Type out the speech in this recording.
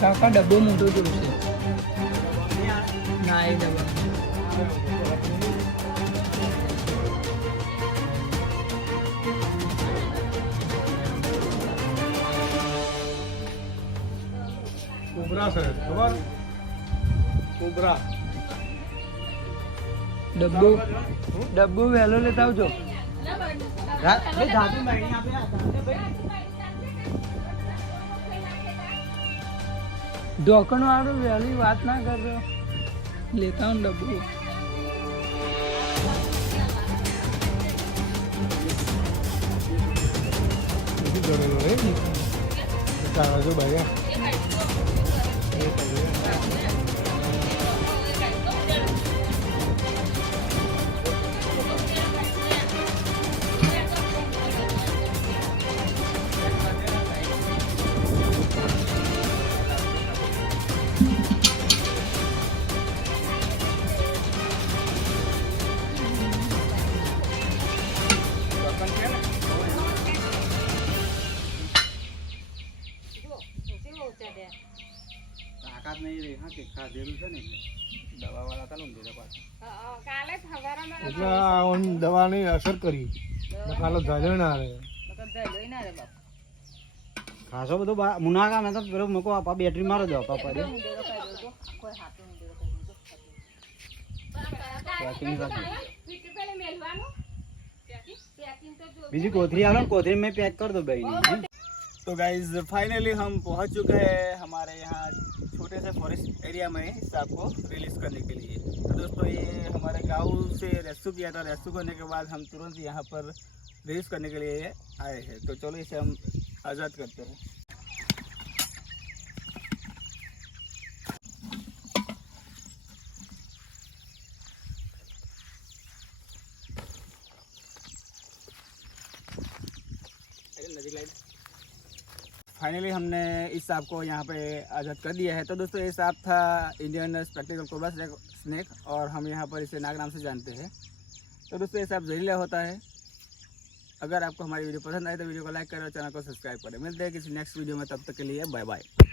કાકા ડબ્બો મોટો જોશે ના એ ડબ્બો કોબરા છે ખબર કોબરા ડબ્બો વહેલો લેતા આવજો ઢોકણ વાળું વહેલી વાત ના કરજો લેતા હું ડબ્બો ભાઈ તાકાત નહીં રહી. હા કે ખાધેલું છે ને દવા વાળા હતા ને એટલે દવાની અસર કરી કાલે ઝાલ્યો ના રહે ખાસો બધો મુનાકા મેં તો પેલો મૂકો આપા બેટરી મારો દો આપા પડે બીજી कोथरी आलो कोथरी में पैक कर दो भाई। तो गाइज फाइनली हम पहुंच चुके हैं हमारे यहाँ छोटे से फॉरेस्ट एरिया में सांप को रिलीज करने के लिए। तो दोस्तों ये हमारे गांव से रेस्क्यू किया था, रेस्क्यू करने के बाद हम तुरंत यहाँ पर रिलीज करने के लिए आए हैं। तो चलो इसे हम आज़ाद करते हैं। फाइनली हमने इस सांप को यहाँ पे आज़ाद कर दिया है। तो दोस्तों ये सांप था इंडियन स्पेक्टिकल कोबरा स्नेक और हम यहाँ पर इसे नाग नाम से जानते हैं। तो दोस्तों ये सांप जहरीला होता है। अगर आपको हमारी वीडियो पसंद आए तो वीडियो को लाइक करें और चैनल को सब्सक्राइब करें। मिलते हैं किसी नेक्स्ट वीडियो में, तब तक के लिए बाय बाय।